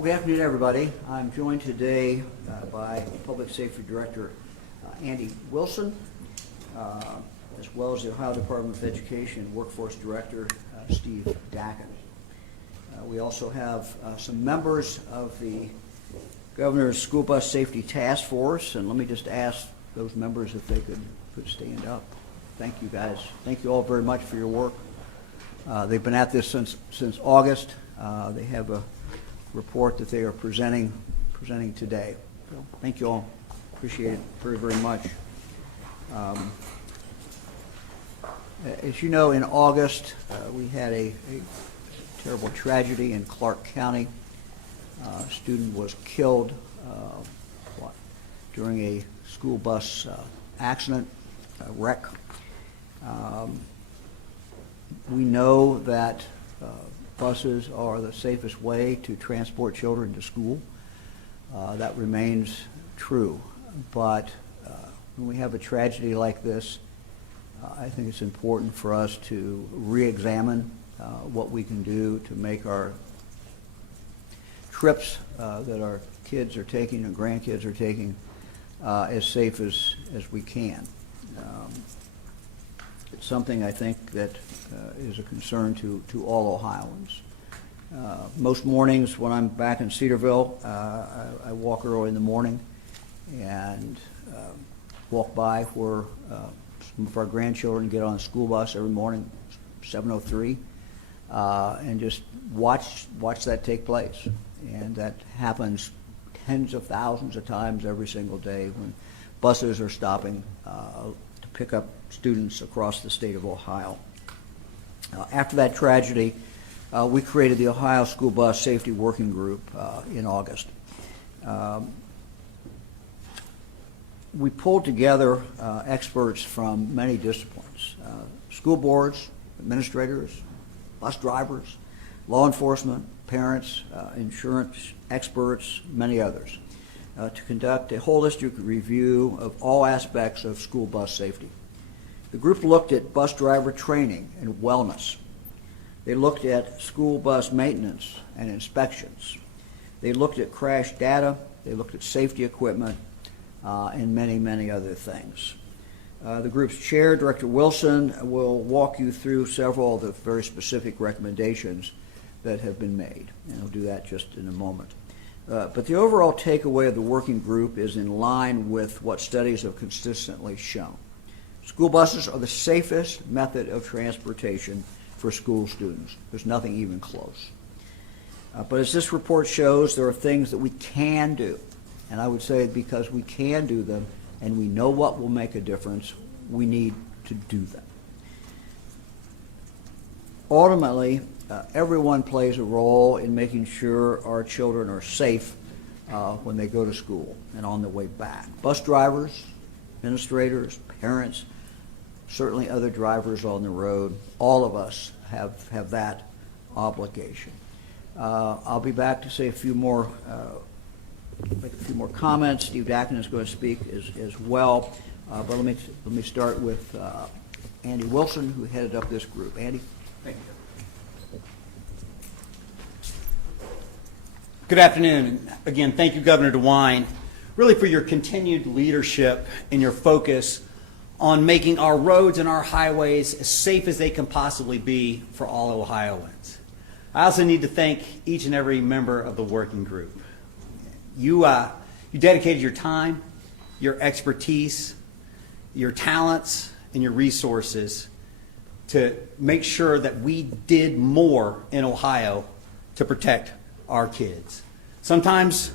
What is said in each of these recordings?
Well, good afternoon, everybody. I'm joined today by Public Safety Director Andy Wilson, as well as the Ohio Department of Education Workforce Director Steve Dakin. We also have some members of the Governor's School Bus Safety Task Force, and let me just ask those members if they could stand up. Thank you, guys. Thank you all very much for your work. They've been at this since August. They have a report that they are presenting today. So thank you all. Appreciate it very, very much. As you know, in August, we had a terrible tragedy in Clark County. A student was killed during a school bus accident, wreck. We know that buses are the safest way to transport children to school. That remains true. But when we have a tragedy like this, I think it's important for us to re-examine what we can do to make our trips that our kids are taking and grandkids are taking as safe as we can. It's something I think that is a concern to all Ohioans. Most mornings when I'm back in Cedarville, I walk early in the morning and walk by where some of our grandchildren get on a school bus every morning, 7:03, and just watch that take place. And that happens tens of thousands of times every single day when buses are stopping to pick up students across the state of Ohio. After that tragedy, we created the Ohio School Bus Safety Working Group in August. We pulled together experts from many disciplines, school boards, administrators, bus drivers, law enforcement, parents, insurance experts, many others, to conduct a holistic review of all aspects of school bus safety. The group looked at bus driver training and wellness. They looked at school bus maintenance and inspections. They looked at crash data. They looked at safety equipment and many, many other things. The group's chair, Director Wilson, will walk you through several of the very specific recommendations that have been made, and he'll do that just in a moment. But the overall takeaway of the working group is in line with what studies have consistently shown. School buses are the safest method of transportation for school students. There's nothing even close. But as this report shows, there are things that we can do. And I would say because we can do them and we know what will make a difference, we need to do them. Ultimately, everyone plays a role in making sure our children are safe when they go to school and on their way back. Bus drivers, administrators, parents, certainly other drivers on the road, all of us have that obligation. I'll be back to say make a few more comments. Steve Dakin is going to speak as well. But let me start with Andy Wilson, who headed up this group. Andy? Thank you. Good afternoon. Again, thank you, Governor DeWine, really for your continued leadership and your focus on making our roads and our highways as safe as they can possibly be for all Ohioans. I also need to thank each and every member of the working group. You dedicated your time, your expertise, your talents, and your resources to make sure that we did more in Ohio to protect our kids. Sometimes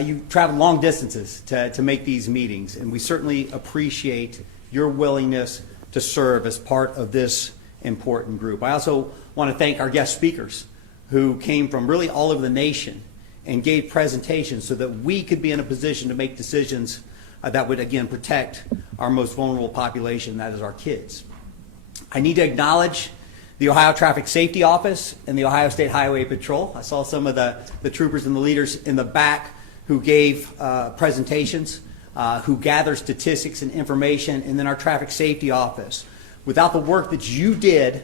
you travel long distances to make these meetings, and we certainly appreciate your willingness to serve as part of this important group. I also want to thank our guest speakers who came from really all over the nation and gave presentations so that we could be in a position to make decisions that would, again, protect our most vulnerable population, that is our kids. I need to acknowledge the Ohio Traffic Safety Office and the Ohio State Highway Patrol. I saw some of the troopers and the leaders in the back who gave presentations, who gather statistics and information, and then our Traffic Safety Office. Without the work that you did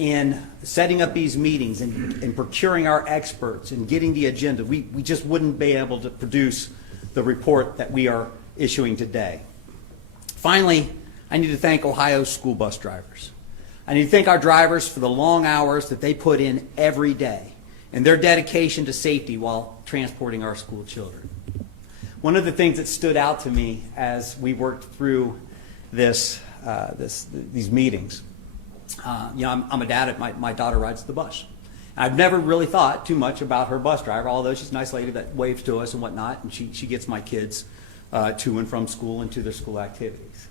in setting up these meetings and procuring our experts and getting the agenda, we just wouldn't be able to produce the report that we are issuing today. Finally, I need to thank Ohio school bus drivers. I need to thank our drivers for the long hours that they put in every day and their dedication to safety while transporting our school children. One of the things that stood out to me as we worked through these meetings, I'm a dad. My daughter rides the bus. I've never really thought too much about her bus driver, although she's a nice lady that waves to us and whatnot, and she gets my kids to and from school and to their school activities.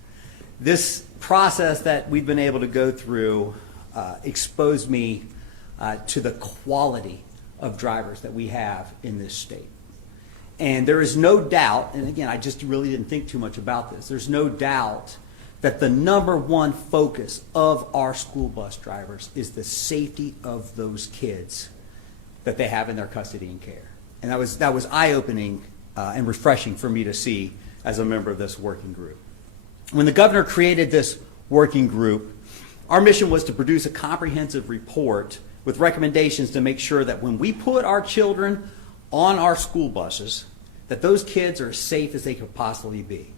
This process that we've been able to go through exposed me to the quality of drivers that we have in this state. And there is no doubt, and again, I just really didn't think too much about this, there's no doubt that the number one focus of our school bus drivers is the safety of those kids that they have in their custody and care. And that was eye-opening and refreshing for me to see as a member of this working group. When the governor created this working group, our mission was to produce a comprehensive report with recommendations to make sure that when we put our children on our school buses, that those kids are as safe as they could possibly be.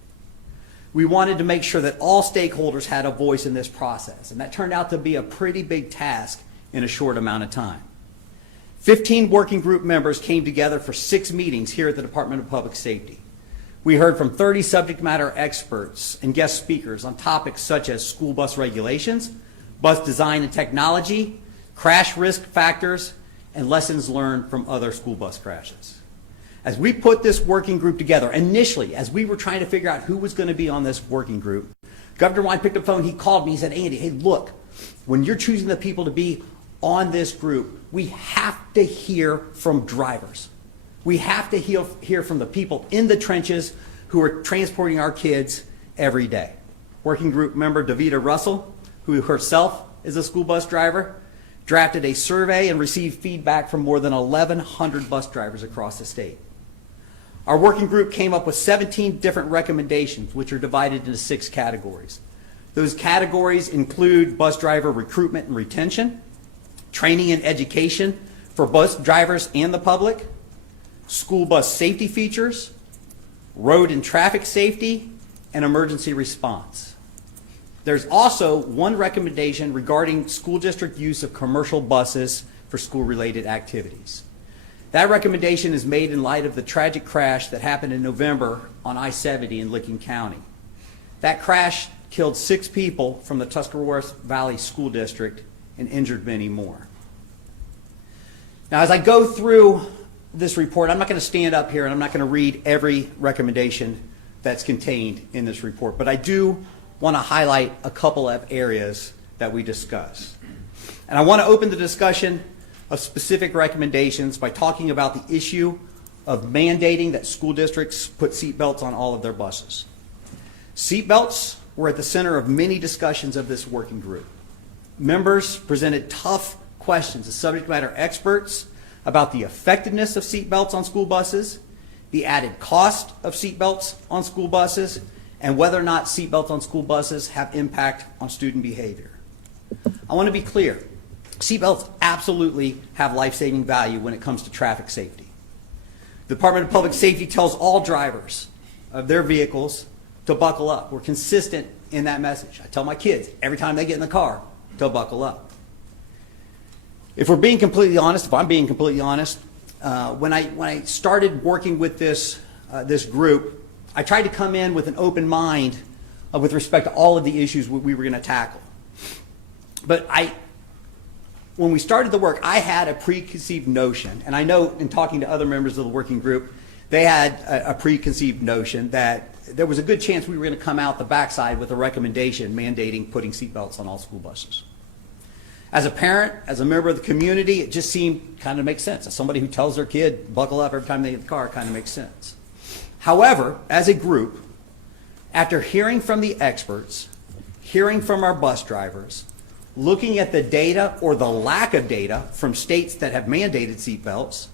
We wanted to make sure that all stakeholders had a voice in this process, and that turned out to be a pretty big task in a short amount of time. 15 working group members came together for 6 meetings here at the Department of Public Safety. We heard from 30 subject matter experts and guest speakers on topics such as school bus regulations, bus design and technology, crash risk factors, and lessons learned from other school bus crashes. As we put this working group together, initially, as we were trying to figure out who was going to be on this working group, Governor DeWine picked up the phone, he called me, he said, Andy, hey, look, when you're choosing the people to be on this group, we have to hear from drivers. We have to hear from the people in the trenches who are transporting our kids every day. Working group member Davita Russell, who herself is a school bus driver, drafted a survey and received feedback from more than 1,100 bus drivers across the state. Our working group came up with 17 different recommendations, which are divided into 6 categories. Those categories include bus driver recruitment and retention, training and education for bus drivers and the public, school bus safety features, road and traffic safety, and emergency response. There's also one recommendation regarding school district use of commercial buses for school-related activities. That recommendation is made in light of the tragic crash that happened in November on I-70 in Licking County. That crash killed 6 people from the Tuscarawas Valley School District and injured many more. Now, as I go through this report, I'm not going to stand up here and I'm not going to read every recommendation that's contained in this report, but I do want to highlight a couple of areas that we discuss. And I want to open the discussion of specific recommendations by talking about the issue of mandating that school districts put seatbelts on all of their buses. Seatbelts were at the center of many discussions of this working group. Members presented tough questions to subject matter experts about the effectiveness of seatbelts on school buses, the added cost of seatbelts on school buses, and whether or not seatbelts on school buses have impact on student behavior. I want to be clear. Seatbelts absolutely have life-saving value when it comes to traffic safety. The Department of Public Safety tells all drivers of their vehicles to buckle up. We're consistent in that message. I tell my kids every time they get in the car to buckle up. If I'm being completely honest, when I started working with this group, I tried to come in with an open mind with respect to all of the issues we were going to tackle. But when we started the work, I had a preconceived notion, and I know in talking to other members of the working group, they had a preconceived notion that there was a good chance we were going to come out the backside with a recommendation mandating putting seatbelts on all school buses. As a parent, as a member of the community, it just seemed kind of makes sense. As somebody who tells their kid, buckle up every time they get in the car, it kind of makes sense. However, as a group, after hearing from the experts, hearing from our bus drivers, looking at the data or the lack of data from states that have mandated seatbelts,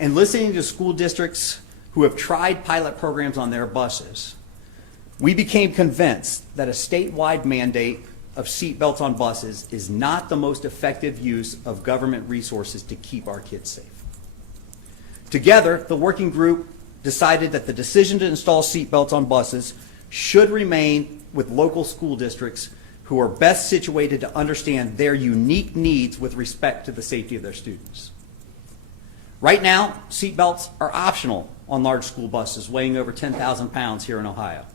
and listening to school districts who have tried pilot programs on their buses, we became convinced that a statewide mandate of seatbelts on buses is not the most effective use of government resources to keep our kids safe. Together, the working group decided that the decision to install seatbelts on buses should remain with local school districts who are best situated to understand their unique needs with respect to the safety of their students. Right now, seatbelts are optional on large school buses weighing over 10,000 pounds here in Ohio.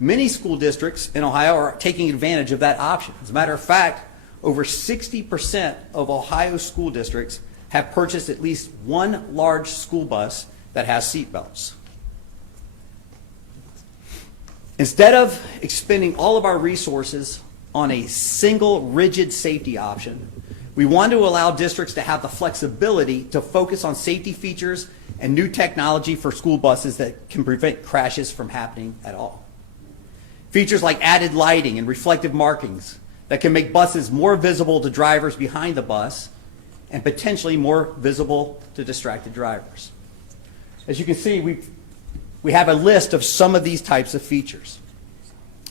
Many school districts in Ohio are taking advantage of that option. As a matter of fact, over 60% of Ohio school districts have purchased at least one large school bus that has seatbelts. Instead of expending all of our resources on a single rigid safety option, we want to allow districts to have the flexibility to focus on safety features and new technology for school buses that can prevent crashes from happening at all. Features like added lighting and reflective markings that can make buses more visible to drivers behind the bus and potentially more visible to distracted drivers. As you can see, we have a list of some of these types of features.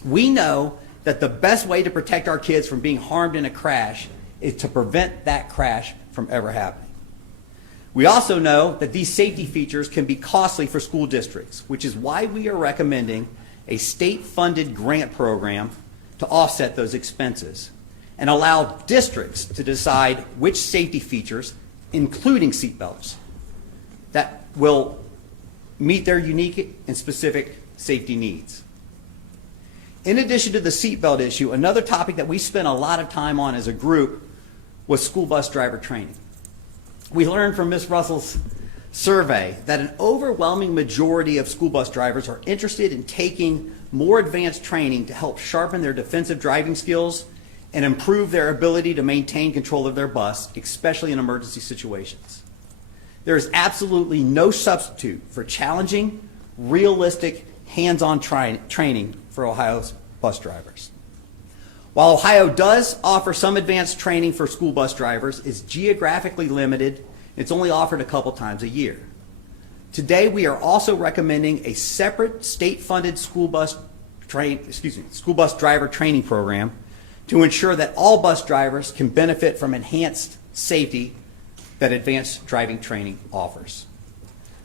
We know that the best way to protect our kids from being harmed in a crash is to prevent that crash from ever happening. We also know that these safety features can be costly for school districts, which is why we are recommending a state-funded grant program to offset those expenses and allow districts to decide which safety features, including seatbelts, that will meet their unique and specific safety needs. In addition to the seatbelt issue, another topic that we spent a lot of time on as a group was school bus driver training. We learned from Ms. Russell's survey that an overwhelming majority of school bus drivers are interested in taking more advanced training to help sharpen their defensive driving skills and improve their ability to maintain control of their bus, especially in emergency situations. There is absolutely no substitute for challenging, realistic, hands-on training for Ohio's bus drivers. While Ohio does offer some advanced training for school bus drivers, it's geographically limited. It's only offered a couple times a year. Today, we are also recommending a separate state-funded school bus driver training program to ensure that all bus drivers can benefit from enhanced safety that advanced driving training offers.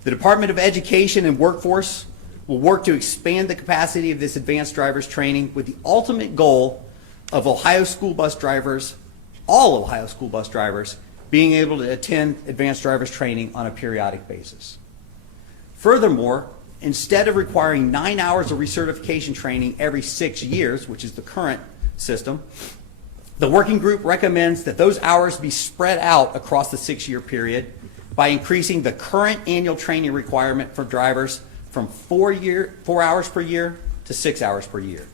The Department of Education and Workforce will work to expand the capacity of this advanced drivers training with the ultimate goal of Ohio school bus drivers, all Ohio school bus drivers, being able to attend advanced drivers training on a periodic basis. Furthermore, instead of requiring 9 hours of recertification training every 6 years, which is the current system, the working group recommends that those hours be spread out across the 6-year period by increasing the current annual training requirement for drivers from 4 hours per year to 6 hours per year.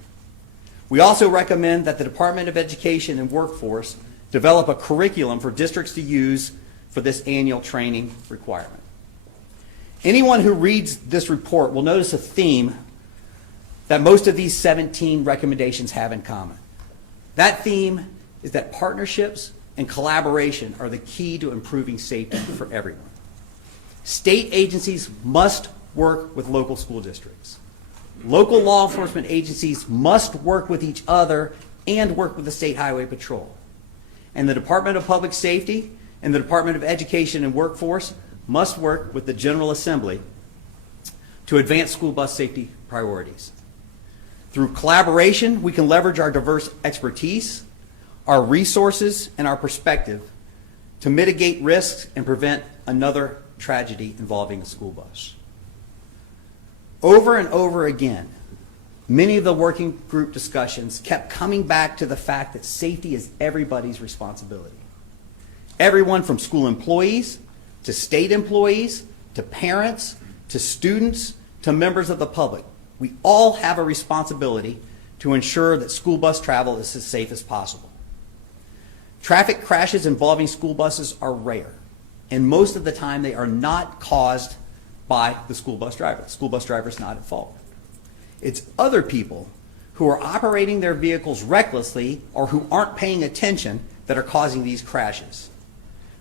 We also recommend that the Department of Education and Workforce develop a curriculum for districts to use for this annual training requirement. Anyone who reads this report will notice a theme that most of these 17 recommendations have in common. That theme is that partnerships and collaboration are the key to improving safety for everyone. State agencies must work with local school districts. Local law enforcement agencies must work with each other and work with the State Highway Patrol. And the Department of Public Safety and the Department of Education and Workforce must work with the General Assembly to advance school bus safety priorities. Through collaboration, we can leverage our diverse expertise, our resources, and our perspective to mitigate risks and prevent another tragedy involving a school bus. Over and over again, many of the working group discussions kept coming back to the fact that safety is everybody's responsibility. Everyone from school employees to state employees to parents to students to members of the public. We all have a responsibility to ensure that school bus travel is as safe as possible. Traffic crashes involving school buses are rare, and most of the time they are not caused by the school bus driver. The school bus driver is not at fault. It's other people who are operating their vehicles recklessly or who aren't paying attention that are causing these crashes.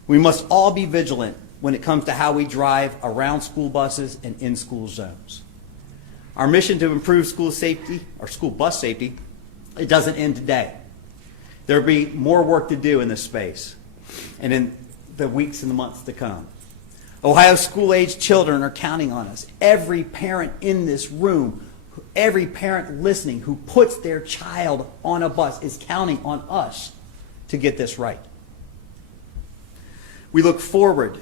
We must all be vigilant when it comes to how we drive around school buses and in school zones. Our mission to improve school safety, or school bus safety, it doesn't end today. There will be more work to do in this space and in the weeks and the months to come. Ohio school-age children are counting on us. Every parent in this room, every parent listening who puts their child on a bus is counting on us to get this right. We look forward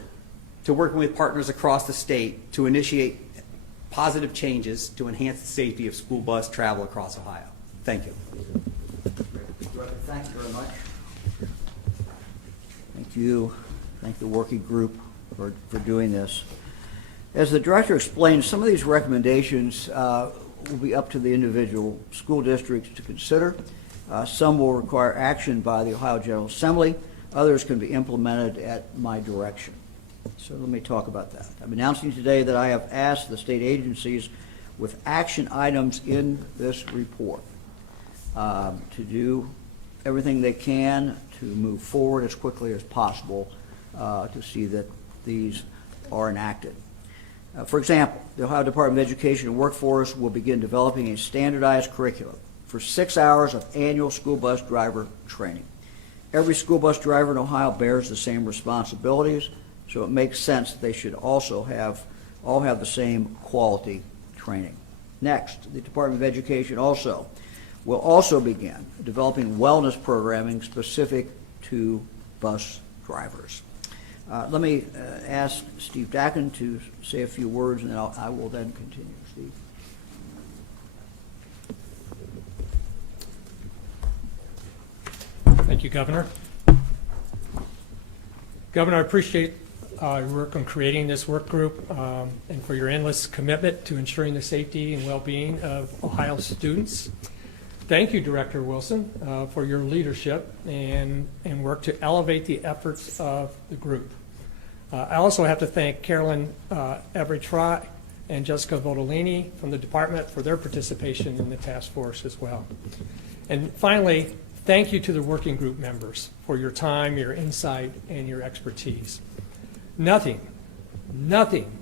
to working with partners across the state to initiate positive changes to enhance the safety of school bus travel across Ohio. Thank you. Thank you very much. Thank you. Thank the working group for doing this. As the director explained, some of these recommendations will be up to the individual school districts to consider. Some will require action by the Ohio General Assembly. Others can be implemented at my direction. So let me talk about that. I'm announcing today that I have asked the state agencies with action items in this report to do everything they can to move forward as quickly as possible to see that these are enacted. For example, the Ohio Department of Education and Workforce will begin developing a standardized curriculum for 6 hours of annual school bus driver training. Every school bus driver in Ohio bears the same responsibilities, so it makes sense that they should also all have the same quality training. Next, the Department of Education will also begin developing wellness programming specific to bus drivers. Let me ask Steve Dakin to say a few words, and then I will then continue. Steve. Thank you, Governor. Governor, I appreciate your work on creating this work group and for your endless commitment to ensuring the safety and well-being of Ohio students. Thank you, Director Wilson, for your leadership and work to elevate the efforts of the group. I also have to thank Carolyn Every-Trot and Jessica Vodolini from the department for their participation in the task force as well. And finally, thank you to the working group members for your time, your insight, and your expertise. Nothing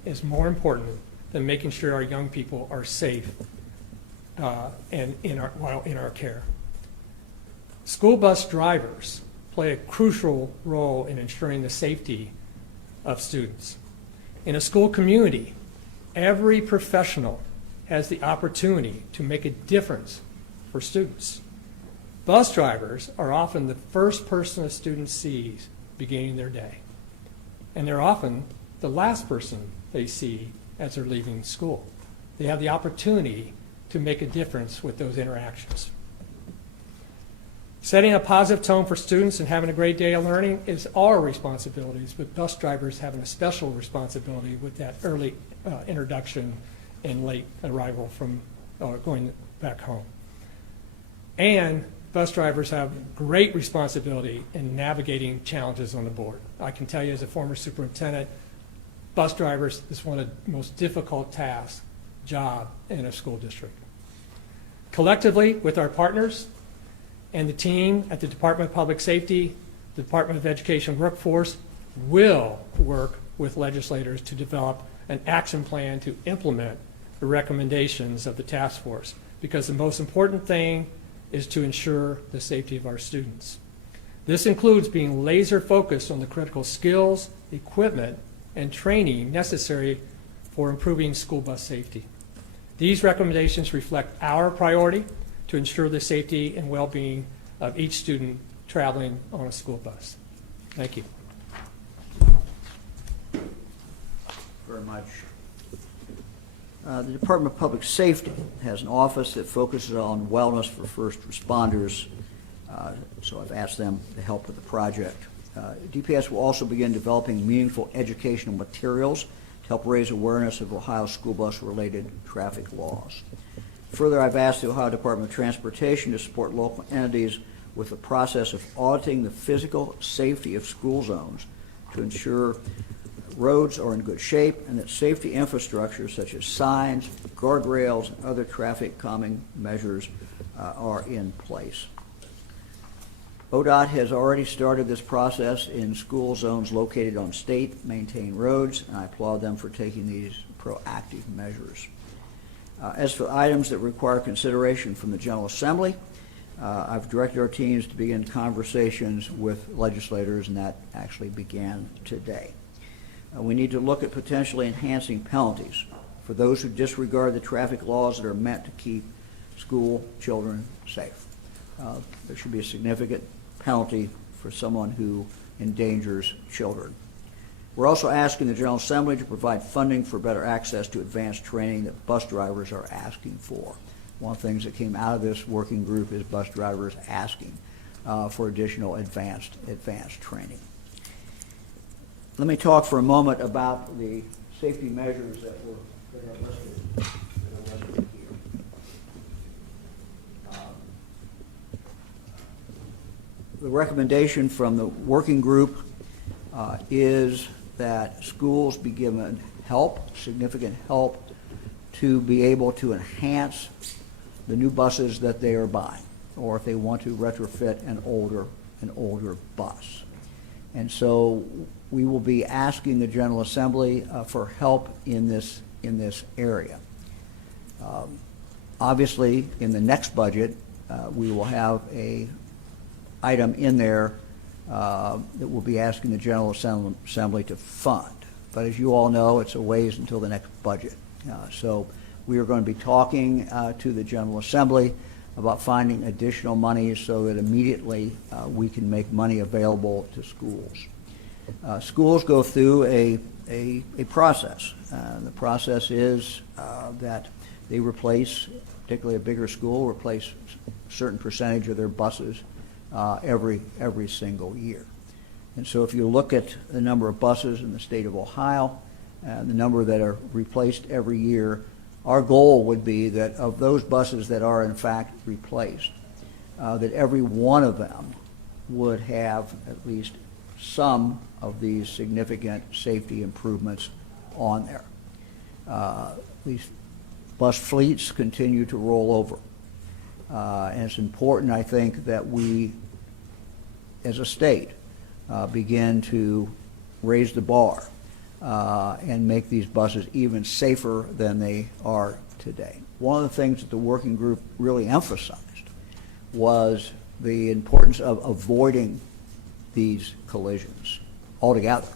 is more important than making sure our young people are safe and while in our care. School bus drivers play a crucial role in ensuring the safety of students. In a school community, every professional has the opportunity to make a difference for students. Bus drivers are often the first person a student sees beginning their day, and they're often the last person they see as they're leaving school. They have the opportunity to make a difference with those interactions. Setting a positive tone for students and having a great day of learning is our responsibilities, but bus drivers having a special responsibility with that early introduction and late arrival from going back home. And bus drivers have great responsibility in navigating challenges on the board. I can tell you as a former superintendent, bus drivers is one of the most difficult tasks, job in a school district. Collectively, with our partners and the team at the Department of Public Safety, the Department of Education Workforce will work with legislators to develop an action plan to implement the recommendations of the task force, because the most important thing is to ensure the safety of our students. This includes being laser focused on the critical skills, equipment, and training necessary for improving school bus safety. These recommendations reflect our priority to ensure the safety and well-being of each student traveling on a school bus. Thank you. Very much. The Department of Public Safety has an office that focuses on wellness for first responders, so I've asked them to help with the project. DPS will also begin developing meaningful educational materials to help raise awareness of Ohio school bus-related traffic laws. Further, I've asked the Ohio Department of Transportation to support local entities with the process of auditing the physical safety of school zones to ensure roads are in good shape and that safety infrastructure such as signs, guardrails, and other traffic calming measures are in place. ODOT has already started this process in school zones located on state-maintained roads, and I applaud them for taking these proactive measures. As for items that require consideration from the General Assembly, I've directed our teams to begin conversations with legislators, and that actually began today. We need to look at potentially enhancing penalties for those who disregard the traffic laws that are meant to keep school children safe. There should be a significant penalty for someone who endangers children. We're also asking the General Assembly to provide funding for better access to advanced training that bus drivers are asking for. One of the things that came out of this working group is bus drivers asking for additional advanced training. Let me talk for a moment about the safety measures that are listed here. The recommendation from the working group is that schools be given help, significant help, to be able to enhance the new buses that they are buying, or if they want to retrofit an older bus. And so we will be asking the General Assembly for help in this area. Obviously, in the next budget, we will have a item in there that we'll be asking the General Assembly to fund. But as you all know, it's a ways until the next budget. So we are going to be talking to the General Assembly about finding additional money so that immediately we can make money available to schools. Schools go through a process. The process is that they replace, particularly a bigger school, replace a certain percentage of their buses every single year. And so if you look at the number of buses in the state of Ohio, the number that are replaced every year, our goal would be that of those buses that are in fact replaced, that every one of them would have at least some of these significant safety improvements on there. These bus fleets continue to roll over. And it's important, I think, that we, as a state, begin to raise the bar and make these buses even safer than they are today. One of the things that the working group really emphasized was the importance of avoiding these collisions altogether.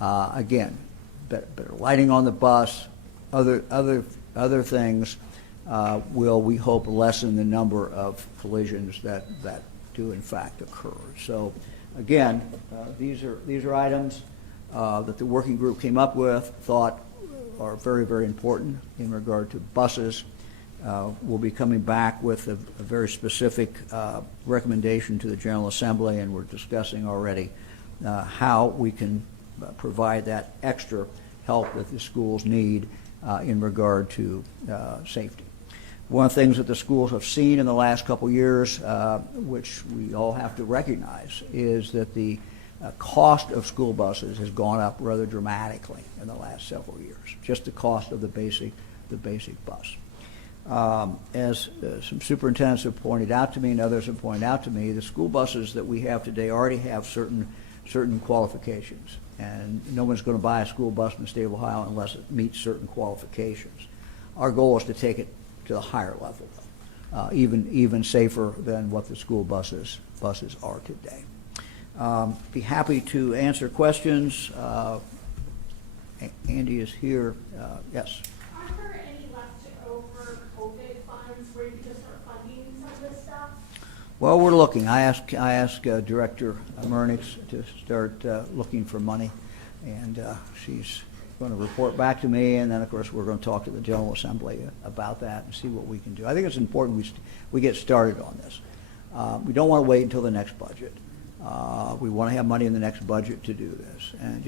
Again, better lighting on the bus, other things will, we hope, lessen the number of collisions that do in fact occur. So again, these are items that the working group came up with, thought are very, very important in regard to buses. We'll be coming back with a very specific recommendation to the General Assembly, and we're discussing already how we can provide that extra help that the schools need in regard to safety. One of the things that the schools have seen in the last couple years, which we all have to recognize, is that the cost of school buses has gone up rather dramatically in the last several years, just the cost of the basic bus. As some superintendents have pointed out to me and others have pointed out to me, the school buses that we have today already have certain qualifications, and no one's going to buy a school bus in the state of Ohio unless it meets certain qualifications. Our goal is to take it to the higher level, even safer than what the school buses are today. Be happy to answer questions. Andy is here. Yes. Are there any leftover COVID funds where you can just start funding some of this stuff? Well, we're looking. I asked Director Murnix to start looking for money, and she's going to report back to me, and then of course we're going to talk to the General Assembly about that and see what we can do. I think it's important we get started on this. We don't want to wait until the next budget. We want to have money in the next budget to do this, and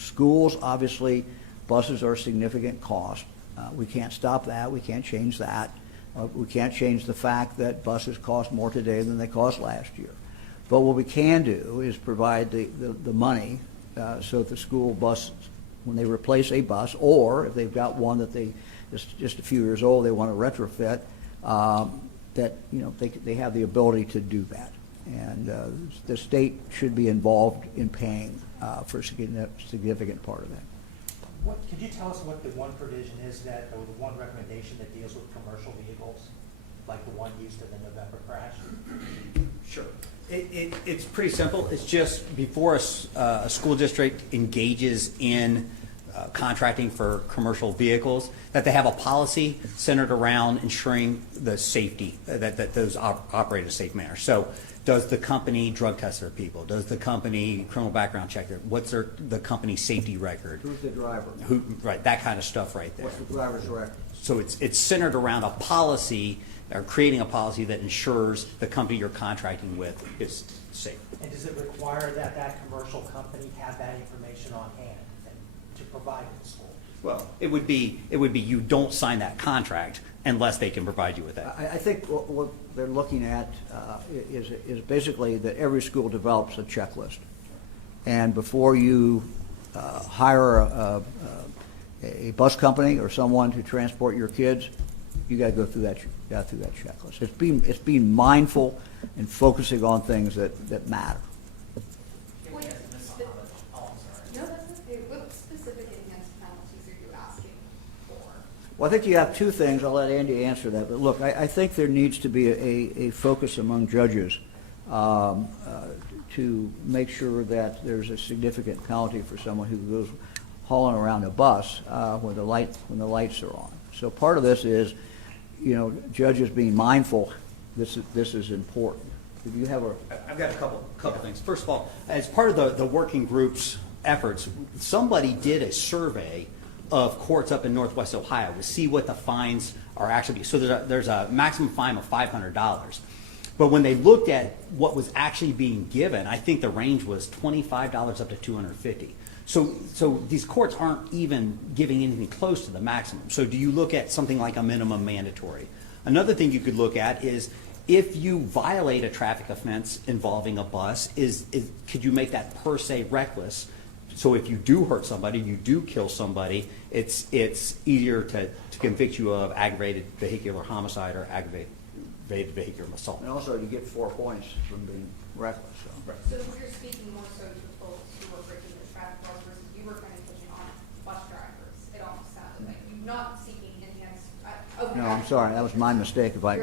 schools, obviously, buses are a significant cost. We can't stop that. We can't change that. We can't change the fact that buses cost more today than they cost last year. But what we can do is provide the money so that the school bus, when they replace a bus, or if they've got one that they just a few years old, they want to retrofit, that they have the ability to do that. And the state should be involved in paying for a significant part of that. Could you tell us what the one provision is or the one recommendation that deals with commercial vehicles? like the one used in the November crash? Sure. It's pretty simple. It's just before a school district engages in contracting for commercial vehicles, that they have a policy centered around ensuring the safety, that those operate in a safe manner. So does the company drug test their people? Does the company criminal background check their, what's the company's safety record? Who's the driver? Right, that kind of stuff right there. What's the driver's record? So it's centered around a policy, or creating a policy that ensures the company you're contracting with is safe. And does it require that that commercial company have that information on hand and to provide to the school? Well, it would be you don't sign that contract unless they can provide you with that. I think what they're looking at is basically that every school develops a checklist. And before you hire a bus company or someone to transport your kids, you got to go through that checklist. It's being mindful and focusing on things that matter. No, that's okay. What specific enhanced penalties are you asking for? Well, I think you have two things. I'll let Andy answer that. But look, I think there needs to be a focus among judges to make sure that there's a significant penalty for someone who goes hauling around a bus when the lights are on. So part of this is, judges being mindful. This is important. Do you have a? I've got a couple things. First of all, as part of the working group's efforts, somebody did a survey of courts up in Northwest Ohio to see what the fines are actually. So there's a maximum fine of $500. But when they looked at what was actually being given, I think the range was $25 up to $250. So these courts aren't even giving anything close to the maximum. So do you look at something like a minimum mandatory? Another thing you could look at is if you violate a traffic offense involving a bus, could you make that per se reckless? So if you do hurt somebody, you do kill somebody, it's easier to convict you of aggravated vehicular homicide or aggravated vehicular assault. And also, you get 4 points from being reckless. So. So you're speaking more so to folks who are breaking the traffic laws versus you were kind of touching on bus drivers. It almost sounded like you're not seeking enhanced. Okay. No, I'm sorry. That was my mistake. I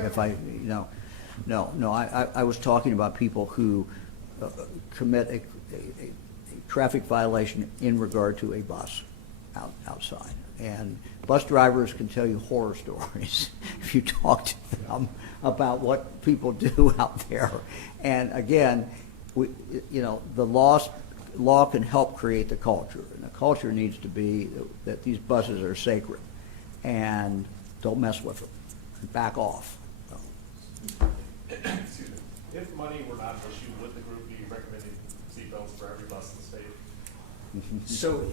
was talking about people who commit a traffic violation in regard to a bus outside. And bus drivers can tell you horror stories if you talk to them about what people do out there. And again, the law can help create the culture, and the culture needs to be that these buses are sacred, and don't mess with them, and back off. Excuse me. If money were not an issue, would the group be recommending seatbelts for every bus in the state? So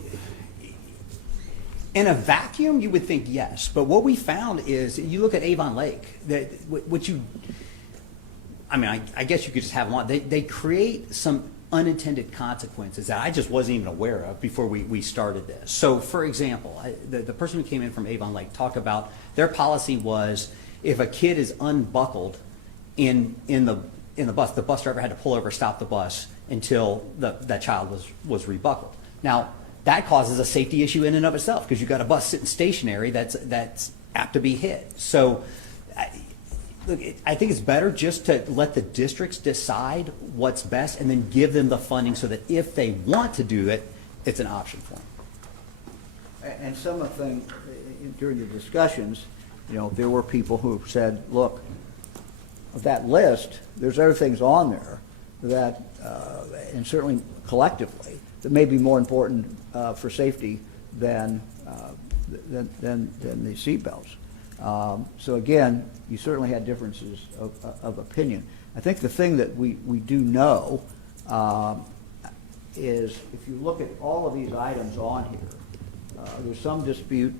in a vacuum, you would think yes. But what we found is, you look at Avon Lake, I guess you could just have them on. They create some unintended consequences that I just wasn't even aware of before we started this. So for example, the person who came in from Avon Lake talked about their policy was if a kid is unbuckled in the bus driver had to pull over, stop the bus until that child was rebuckled. Now, that causes a safety issue in and of itself because you've got a bus sitting stationary that's apt to be hit. So I think it's better just to let the districts decide what's best and then give them the funding so that if they want to do it, it's an option for them. And some of the things during the discussions, there were people who said, look, of that list, there's other things on there that, and certainly collectively, that may be more important for safety than the seatbelts. So again, you certainly had differences of opinion. I think the thing that we do know is if you look at all of these items on here,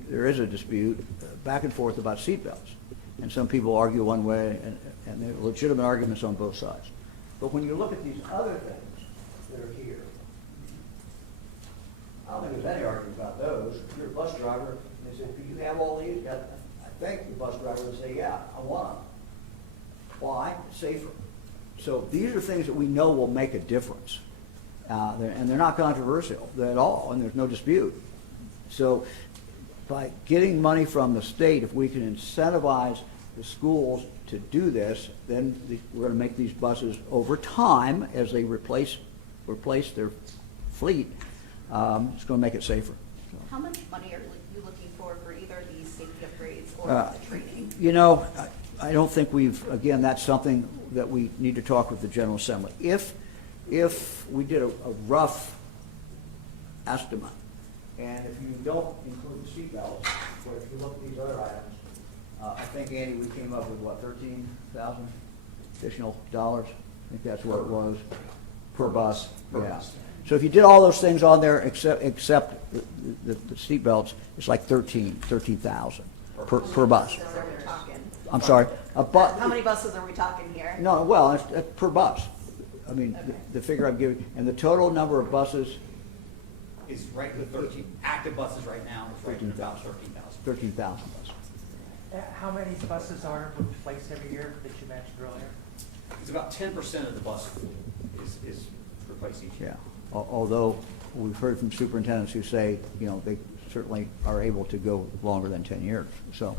there is a dispute back and forth about seatbelts. And some people argue one way, and there are legitimate arguments on both sides. But when you look at these other things that are here, I don't think there's any argument about those. If you're a bus driver, and they say, do you have all these? I think the bus driver would say, yeah, I want them. Why? It's safer. So these are things that we know will make a difference. And they're not controversial at all, and there's no dispute. So by getting money from the state, if we can incentivize the schools to do this, then we're going to make these buses over time, as they replace their fleet, it's going to make it safer. So, How much money are you looking for either these safety upgrades or the training? you know, I don't think again, that's something that we need to talk with the General Assembly. If we did a rough estimate, and if you don't include the seatbelts, or if you look at these other items, I think, Andy, we came up with, what, 13,000 additional dollars? I think that's what it was, per bus. Per Yeah. bus. So if you did all those things on there, except the seatbelts, it's like 13,000 per bus. Buses are we talking? I'm sorry, How many buses are we talking here? No, well, it's per bus. I mean, the figure I'm giving, and the total number of buses, Is right with 13, active buses right now, it's right at about 13,000. 13,000 buses. How many buses are replaced every year that you mentioned earlier? It's about 10% of the bus is replaced each year. Yeah, although we've heard from superintendents who say, they certainly are able to go longer than 10 years. So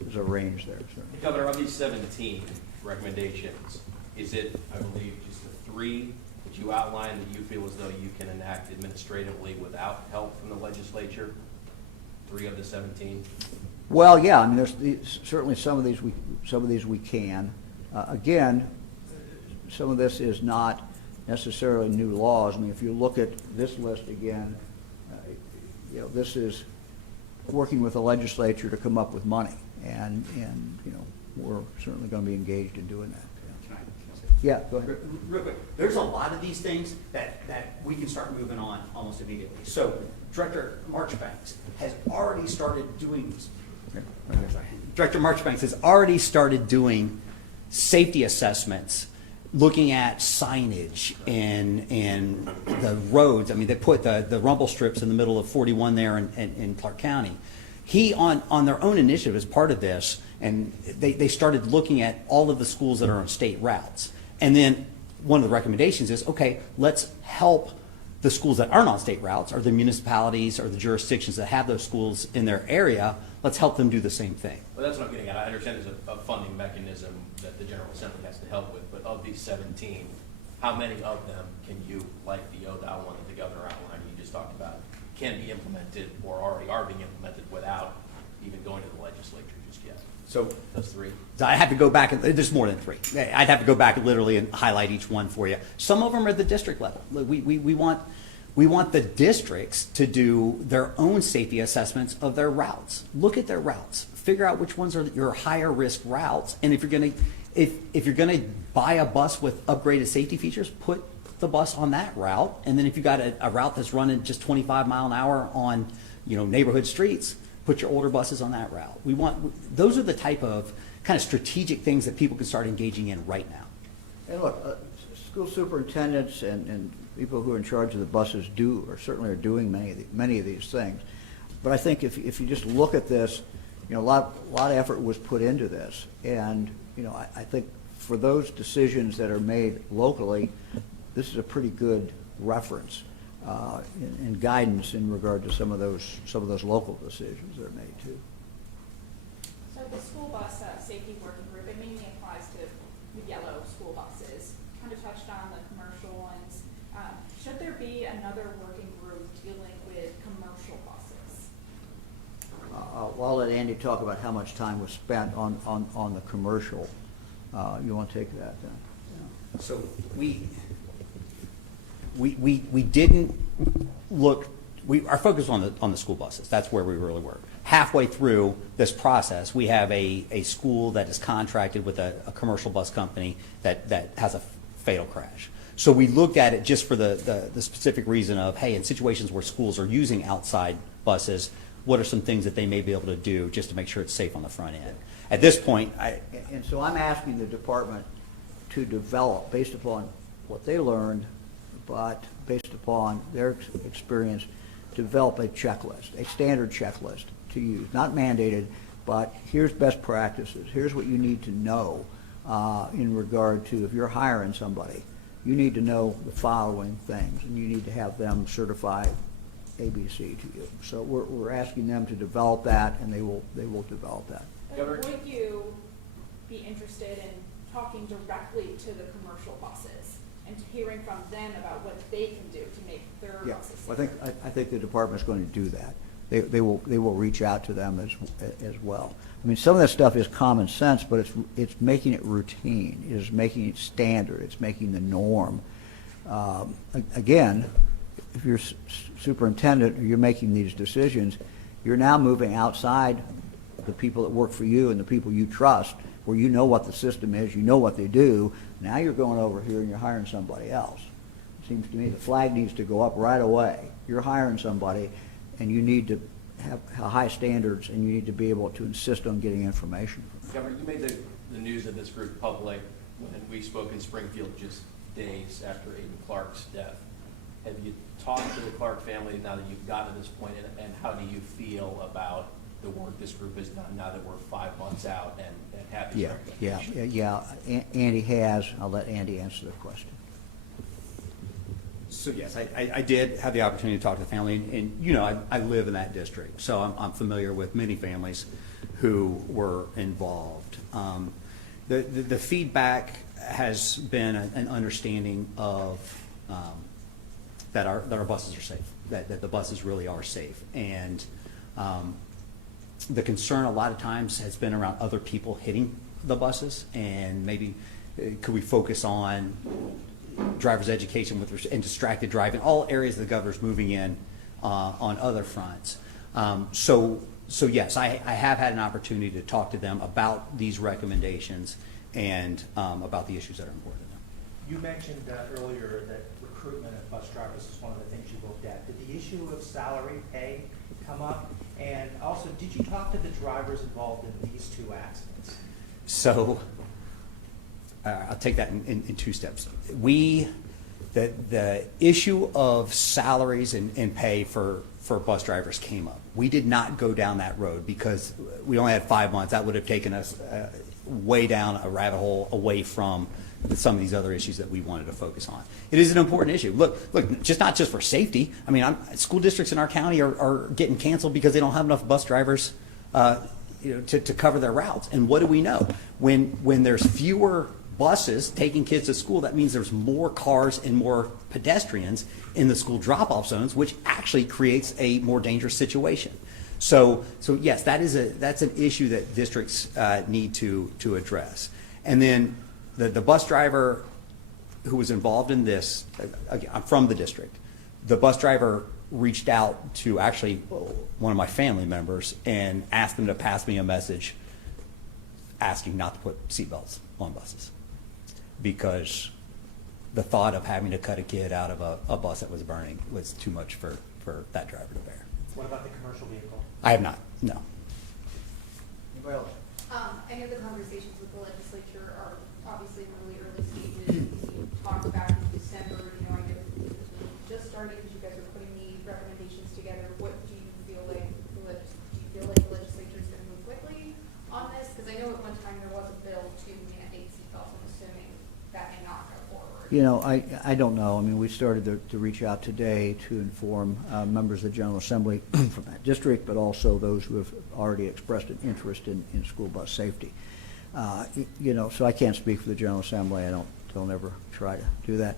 there's a range there, certainly. Governor, of these 17 recommendations, is it, I believe, just the 3 that you outlined that you feel as though you can enact administratively without help from the legislature? 3 of the 17? Well, yeah, I mean, certainly some of these we can. Again, some of this is not necessarily new laws. I mean, if you look at this list again, this is working with the legislature to come up with money, and we're certainly going to be engaged in doing that. Can I say? Yeah, go ahead. Real quick, there's a lot of these things that we can start moving on almost immediately. So Director Marchbanks has already started doing, Director Marchbanks has already started doing safety assessments, looking at signage and the roads. I mean, they put the rumble strips in the middle of 41 there in Clark County. He, on their own initiative, as part of this, and they started looking at all of the schools that are on state routes. And then one of the recommendations is, okay, let's help the schools that aren't on state routes, or the municipalities or the jurisdictions that have those schools in their area, let's help them do the same thing. Well, that's what I'm getting at. I understand there's a funding mechanism that the General Assembly has to help with, but of these 17, how many of them can you, like the ODOT one that the governor outlined, you just talked about, can be implemented or already are being implemented without even going to the legislature just yet? So Those 3? I have to go back, and there's more than 3. I'd have to go back literally and highlight each one for you. Some of them are at the district level. We want the districts to do their own safety assessments of their routes. Look at their routes. Figure out which ones are your higher risk routes. And if you're gonna buy a bus with upgraded safety features, put the bus on that route. And then if you got a route that's running just 25 mile an hour on neighborhood streets, put your older buses on that route. Those are the type of kind of strategic things that people can start engaging in right now. And look, school superintendents and people who are in charge of the buses certainly are doing many of these things. But I think if you just look at this, a lot of effort was put into this, and I think for those decisions that are made locally, this is a pretty good reference and guidance in regard to some of those local decisions that are made too. So the school bus safety working group, it mainly applies to the yellow school buses. Kind of touched on the commercial ones. Should there be another working group dealing with commercial buses? I'll let Andy talk about how much time was spent on the commercial. You want to take that then? Yeah. So we didn't look. Our focus was on the school buses. That's where we really were. Halfway through this process, we have a school that is contracted with a commercial bus company that has a fatal crash. So we looked at it just for the specific reason of, hey, in situations where schools are using outside buses, what are some things that they may be able to do just to make sure it's safe on the front end? At this point, And so I'm asking the department to develop, based upon what they learned, but based upon their experience, develop a checklist, a standard checklist to use, not mandated, but here's best practices. Here's what you need to know in regard to if you're hiring somebody. You need to know the following things, and you need to have them certify ABC to you. So we're asking them to develop that, and they will develop that. Governor? Would you be interested in talking directly to the commercial buses and hearing from them about what they can do to make their Yeah, buses I safer? think the department's going to do that. They will reach out to them as well. I mean, some of that stuff is common sense, but it's making it routine, it's making it standard, it's making the norm. Again, if you're superintendent or you're making these decisions, you're now moving outside the people that work for you and the people you trust, where you know what the system is, you know what they do. Now you're going over here and you're hiring somebody else. It seems to me the flag needs to go up right away. You're hiring somebody, and you need to have high standards, and you need to be able to insist on getting information. Governor, you made the news of this group public when we spoke in Springfield just days after Aiden Clark's death. Have you talked to the Clark family now that you've gotten to this point, and how do you feel about the work this group has done now that we're 5 months out and have these recommendations? Yeah. Andy has. I'll let Andy answer the question. So yes, I did have the opportunity to talk to the family, and you know, I live in that district, so I'm familiar with many families who were involved. The feedback has been an understanding of that our buses are safe, that the buses really are safe, and the concern a lot of times has been around other people hitting the buses, and maybe could we focus on driver's education and distracted driving, all areas the governor's moving in on other fronts. So yes, I have had an opportunity to talk to them about these recommendations and about the issues that are important to them. You mentioned earlier that recruitment of bus drivers is one of the things you looked at. Did the issue of salary pay come up? And also, did you talk to the drivers involved in these two accidents? So I'll take that in two steps. The issue of salaries and pay for bus drivers came up. We did not go down that road because we only had 5 months. That would have taken us way down a rabbit hole away from some of these other issues that we wanted to focus on. It is an important issue. Look, not just for safety. I mean, school districts in our county are getting canceled because they don't have enough bus drivers to cover their routes. And what do we know? When there's fewer buses taking kids to school, that means there's more cars and more pedestrians in the school drop-off zones, which actually creates a more dangerous situation. So yes, that's an issue that districts need to address. And then the bus driver who was involved in this, I'm from the district. The bus driver reached out to actually one of my family members and asked them to pass me a message asking not to put seatbelts on buses, because the thought of having to cut a kid out of a bus that was burning was too much for that driver to bear. What about the commercial vehicle? I have not, no. Anybody else? I know the conversations with the legislature are obviously in really early stages. You talked back in December, I know you just started because you guys are putting the recommendations together. What do you feel like the legislature is going to move quickly on this? Because I know at one time there was a bill to mandate seatbelts. I'm assuming that may not go forward. You know, I don't know. I mean, we started to reach out today to inform members of the General Assembly from that district, but also those who have already expressed an interest in school bus safety. You know, so I can't speak for the General Assembly. I don't ever try to do that.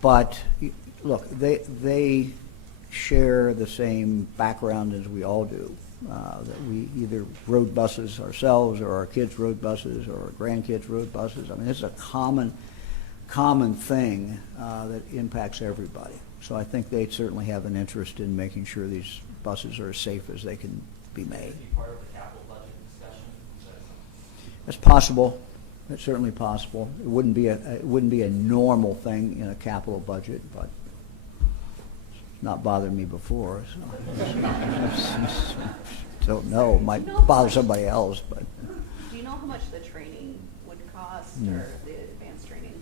But look, they share the same background as we all do. That we either rode buses ourselves, or our kids rode buses, or our grandkids rode buses. I mean, it's a common thing that impacts everybody. So I think they certainly have an interest in making sure these buses are as safe as they can be made. Part of the capital budget discussion. It's possible. It's certainly possible. It wouldn't be a normal thing in a capital budget, but it's not bothered me before. So. Don't know. It might bother somebody else, but. Do you know how much the training would cost, No. or the advanced training?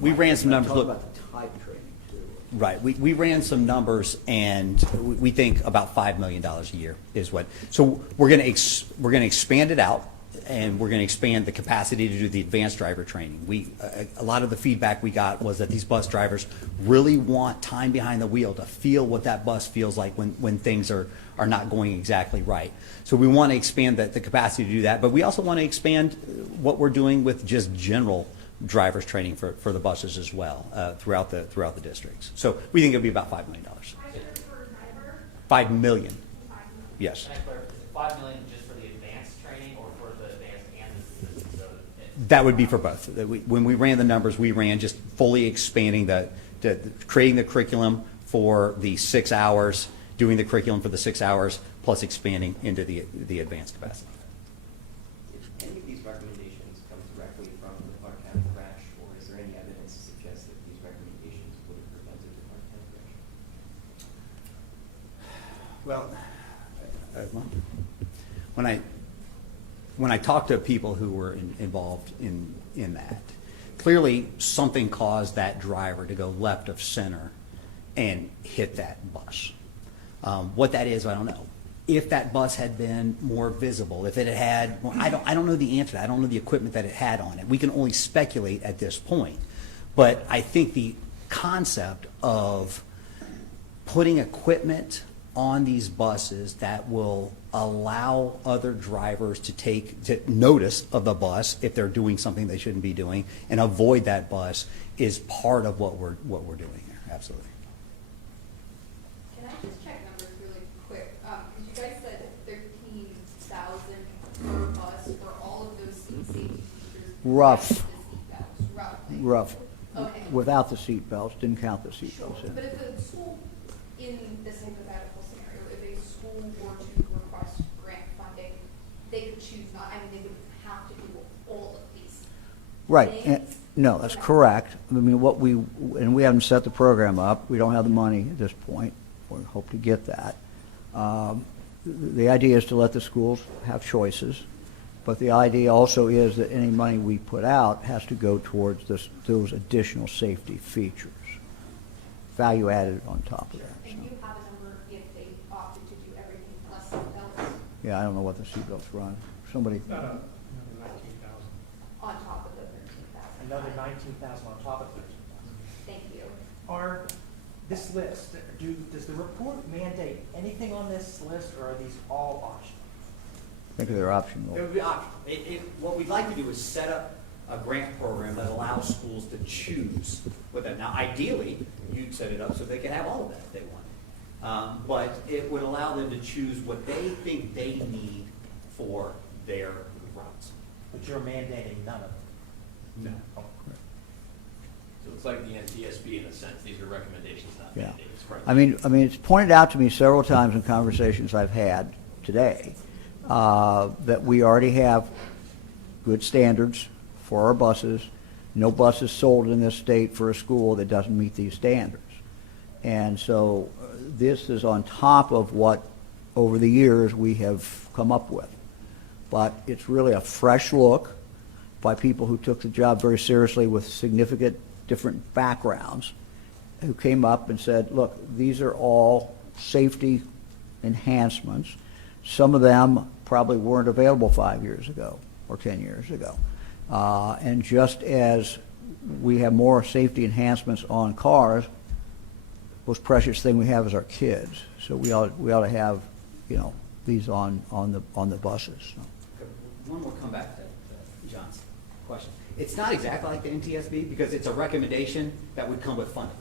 We ran some numbers. Talk Look, about the type training too. right. We ran some numbers, and we think about $5 million a year is what. So we're going to expand it out and we're going to expand the capacity to do the advanced driver training. A lot of the feedback we got was that these bus drivers really want time behind the wheel to feel what that bus feels like when things are not going exactly right. So we want to expand the capacity to do that, but we also want to expand what we're doing with just general drivers training for the buses as well throughout the districts. So we think it'll be about $5 million. $5 million. Yes. Can I clarify, is it $5 million just for the advanced training or for the advanced and the That would be for both. When we ran the numbers, we ran just fully expanding creating the curriculum for the 6 hours, doing the curriculum for the 6 hours, plus expanding into the advanced capacity. Did any of these recommendations come directly from the Clark County crash, or is there any evidence to suggest that these recommendations would have prevented the Clark County crash? Well, when I talk to people who were involved in that, clearly something caused that driver to go left of center and hit that bus. What that is, I don't know. If that bus had been more visible, if it had, I don't know the answer to that. I don't know the equipment that it had on it. We can only speculate at this point. But I think the concept of putting equipment on these buses that will allow other drivers to take notice of the bus if they're doing something they shouldn't be doing and avoid that bus is part of what we're doing here. Absolutely. Can I just check numbers really quick? Because you guys said 13,000 per bus for all of those seat safety features. Rough. The seatbelts, roughly. Rough. Okay. Without the seat belts, didn't count the seat belts Sure. in. But if a school, in this hypothetical scenario, if a school were to request grant funding, they could choose not, I mean, they would have to do all of these. Right. things? No, that's correct. I mean, and we haven't set the program up. We don't have the money at this point. We hope to get that. The idea is to let the schools have choices, but the idea also is that any money we put out has to go towards those additional safety features, value added on top of that. So. And you have a number if they opted to do everything plus seatbelts Yeah, I don't know what the seat belts run. Somebody. Another 19,000. on top of the 13,000? Another 19,000 on top of 13,000. Thank you. Are this list, does the report mandate anything on this list, or are these all optional? I think they're optional. It would be optional. What we'd like to do is set up a grant program that allows schools to choose with that. Now, ideally, you'd set it up so they could have all of that if they want. But it would allow them to choose what they think they need for their routes. But you're mandating none of them? No. Oh, So it's like the NTSB in a sense, these are recommendations, not Yeah. mandates. correct? I mean, it's pointed out to me several times in conversations I've had today that we already have good standards for our buses. No bus is sold in this state for a school that doesn't meet these standards. And so this is on top of what, over the years, we have come up with. But it's really a fresh look by people who took the job very seriously with significant different backgrounds, who came up and said, look, these are all safety enhancements. Some of them probably weren't available 5 years ago or 10 years ago. And just as we have more safety enhancements on cars, most precious thing we have is our kids. So we ought to have, these on the buses. So. One more come back to John's question. It's not exactly like the NTSB because it's a recommendation that would come with funding.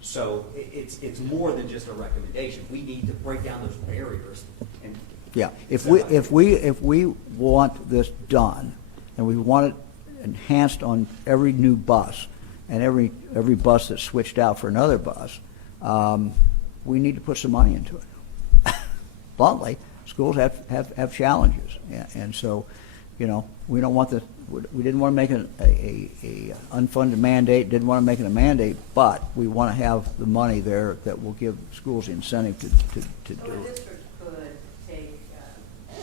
So it's more than just a recommendation. We need to break down those barriers. And Yeah, if we want this done, and we want it enhanced on every new bus and every bus that's switched out for another bus, we need to put some money into it. Bluntly, schools have challenges, and so, we don't want we didn't want to make it a unfunded mandate, didn't want to make it a mandate, but we want to have the money there that will give schools the incentive to So do a it. district could take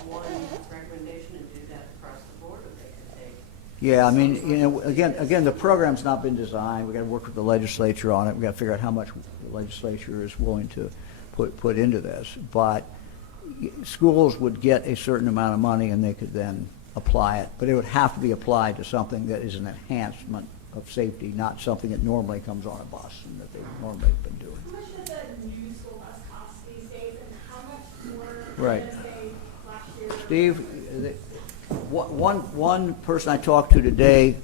one recommendation and do that across the board, or they could take? Yeah, I mean, again, the program's not been designed. We've got to work with the legislature on it. We've got to figure out how much the legislature is willing to put into this. But schools would get a certain amount of money and they could then apply it, but it would have to be applied to something that is an enhancement of safety, not something that normally comes on a bus and that they've normally been doing. How much does a new school bus cost these days, and how much more Right. than, say, last year? Steve, one person I talked to today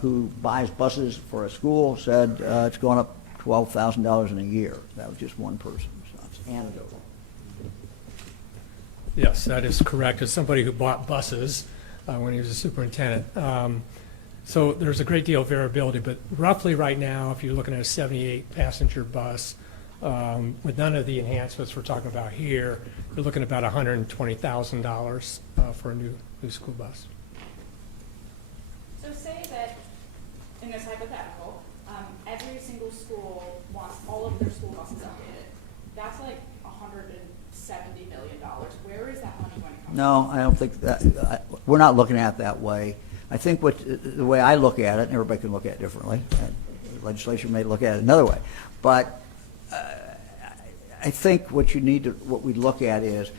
who buys buses for a school said it's going up $12,000 in a year. That was just one person, so it's anecdotal. Yes, that is correct. As somebody who bought buses when he was a superintendent. So there's a great deal of variability, but roughly right now, if you're looking at a 78-passenger bus, with none of the enhancements we're talking about here, you're looking at about $120,000 for a new school bus. So say that, in this hypothetical, every single school wants all of their school buses updated. That's like $170 million. Where is that money going to come from? No, I don't think that, we're not looking at it that way. I think the way I look at it, and everybody can look at it differently, and the legislature may look at it another way, but I think what we look at is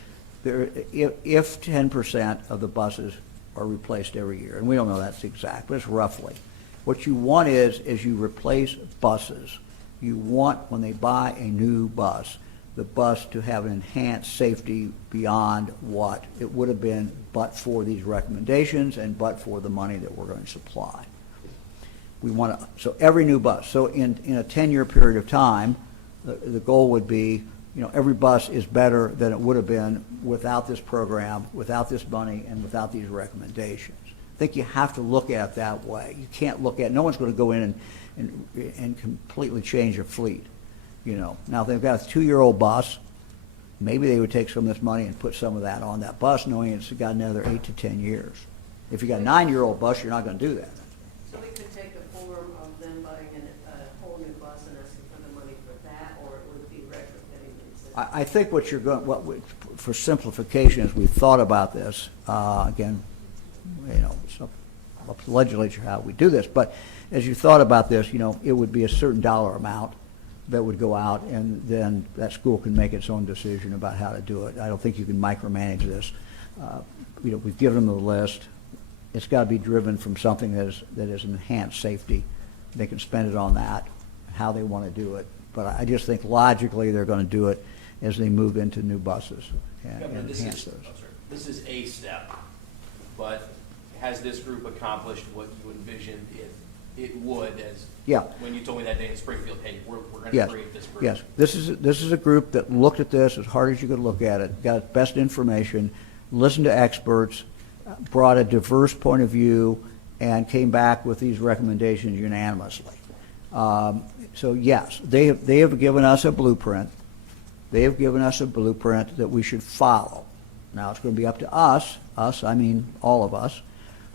if 10% of the buses are replaced every year, and we don't know that's exact, but it's roughly, what you want is you replace buses. You want, when they buy a new bus, the bus to have an enhanced safety beyond what it would have been but for these recommendations and but for the money that we're going to supply. We want to, so every new bus, so in a 10-year period of time, the goal would be, every bus is better than it would have been without this program, without this money, and without these recommendations. I think you have to look at it that way. You can't look at, no one's going to go in and completely change a fleet. Now if they've got a 2-year-old bus, maybe they would take some of this money and put some of that on that bus, knowing it's got another 8 to 10 years. If you got a 9-year-old bus, you're not going to do that. So we could take the form of them buying a whole new bus and asking for the money for that, or it would be retrofitting the existing? I think what you're going, for simplification, as we've thought about this, again, it's up to the legislature how we do this, but as you thought about this, it would be a certain dollar amount that would go out, and then that school can make its own decision about how to do it. I don't think you can micromanage this. We've given them the list. It's got to be driven from something that is enhanced safety. They can spend it on that, how they want to do it. But I just think logically they're going to do it as they move into new buses and Governor, enhance those. This is a step, but has this group accomplished what you envisioned it would, as Yeah. when you told me that day in Springfield, hey, we're going to Yes, create this group? yes. This is a group that looked at this as hard as you could look at it, got best information, listened to experts, brought a diverse point of view, and came back with these recommendations unanimously. So yes, they have given us a blueprint. They have given us a blueprint that we should follow. Now it's going to be up to us, I mean all of us,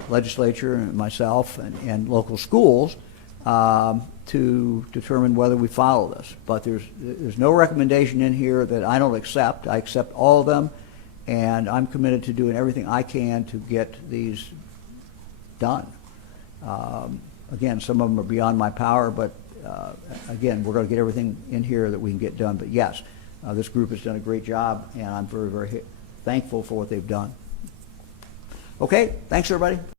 legislature and myself and local schools, to determine whether we follow this. But there's no recommendation in here that I don't accept. I accept all of them, and I'm committed to doing everything I can to get these done. Again, some of them are beyond my power, but again, we're going to get everything in here that we can get done. But yes, this group has done a great job, and I'm very, very thankful for what they've done. Okay, thanks everybody.